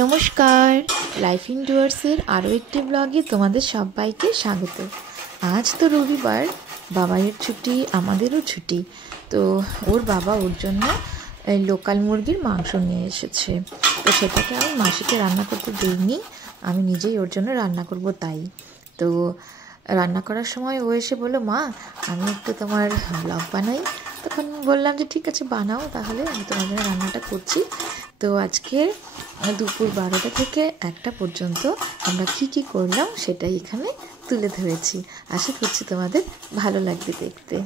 নমস্কার, লাইফ ইনডুয়ার্সের আরও একটি ব্লগে তোমাদের সবাইকে স্বাগত। আজ তো রবিবার, বাবাইয়ের ছুটি, আমাদেরও ছুটি। তো ওর বাবা ওর জন্য লোকাল মুরগির মাংস নিয়ে এসেছে। তো সেটাকে আমি মাসিকে রান্না করতে দিইনি, আমি নিজেই ওর জন্য রান্না করব। তাই তো রান্না করার সময় ও এসে বললো, মা আমি একটু তোমার ব্লগ বানাই। তখন বললাম যে ঠিক আছে বানাও, তাহলে আমি তোমার জন্য রান্নাটা করছি। তো আজকে দুপুর 12টা থেকে 1টা পর্যন্ত আমরা কি করলাম সেটাই এখানে তুলে ধরেছি। আশা করছি তোমাদের ভালো লাগবে দেখতে।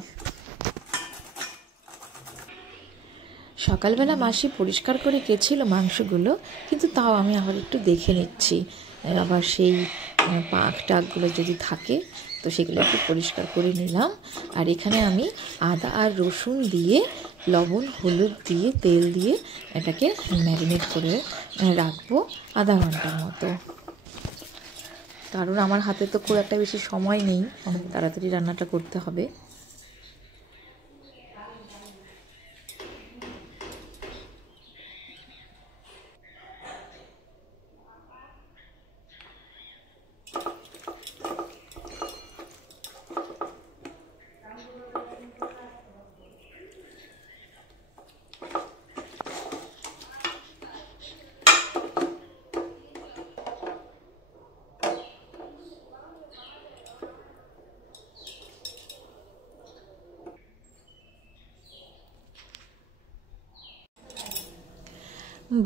সকালবেলা মাসি পরিষ্কার করে গেছিলো মাংসগুলো, কিন্তু তাও আমি আবার একটু দেখে নিচ্ছি, আবার সেই পাক টাকগুলো যদি থাকে তো সেগুলো একটু পরিষ্কার করে নিলাম। আর এখানে আমি আদা আর রসুন দিয়ে লবণ হলুদ দিয়ে তেল দিয়ে এটাকে ম্যারিনেট করে রাখবো আধা ঘন্টার মতো। কারণ আমার হাতে তো খুব একটা বেশি সময় নেই, তাড়াতাড়ি রান্নাটা করতে হবে।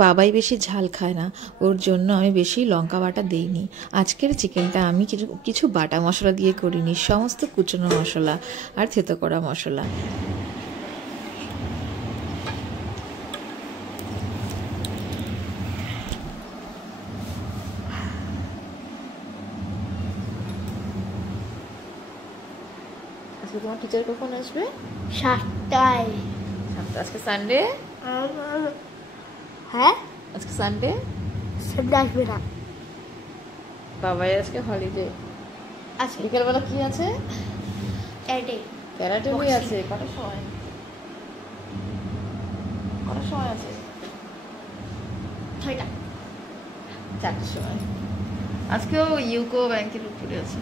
বাবাই বেশি ঝাল খায় না, ওর জন্য আমি বেশি লঙ্কা বাটা দিইনি। আজকের চিকেনটা আমি কিছু বাটা মশলা দিয়ে করিনি, সমস্ত কুচনো মশলা আর থেতো করা মশলা। আজকে তোমার টিচার কখন আসবে? 7টায়। আজকে সানডে। হ্যাঁ, আজকে সানডে, সানডে আসবে না। বাবাই আজকে হলিডে। আজকে বিকেলবেলা কি আছে? ক্যারাটে বই আছে। কটার সময় আছে? 6টা 4টার সময়। আজকেও ইউকো ব্যাংকের উপরে আছে।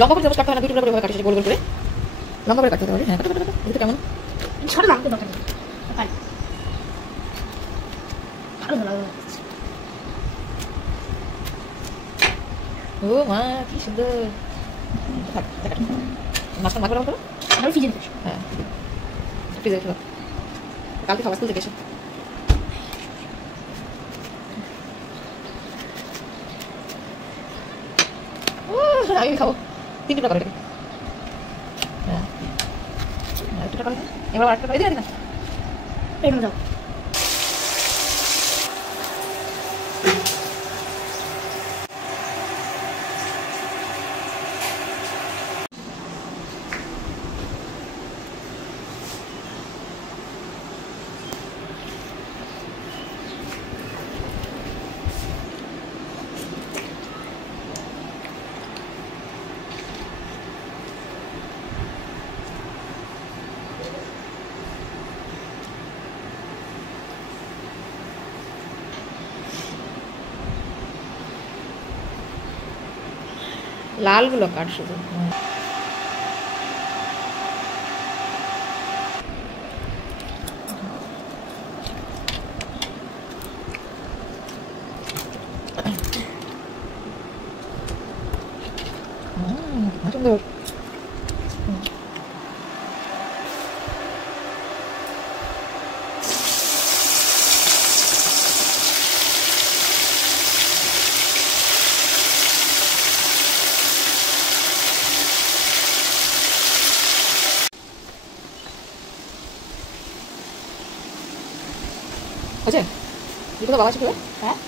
লঙ্কা করে কাটতে হয় না, দুটো করে কাটতে গোল গোল করে লঙ্কা করে কাটতে হবে। হ্যাঁ, কাটো কাটো কাটো। এটা কেমন ছোট না, দরকার নেই। ভালো ভালো ও মা কি সুন্দর। মাছটা মাছ করো, আমি ফ্রিজে রেখেছি। হ্যাঁ ফ্রিজে রেখে দাও, কালকে খাবার স্কুল থেকে এসে। আমি খাবো 3 টাকা করে। হ্যাঁ একটু টাকা এবার আরেকটা করে দিই না। এনে দাও। লালগুলো কাট শুধু। সুন্দর। আছে দুটো বাবা শিখবে। হ্যাঁ,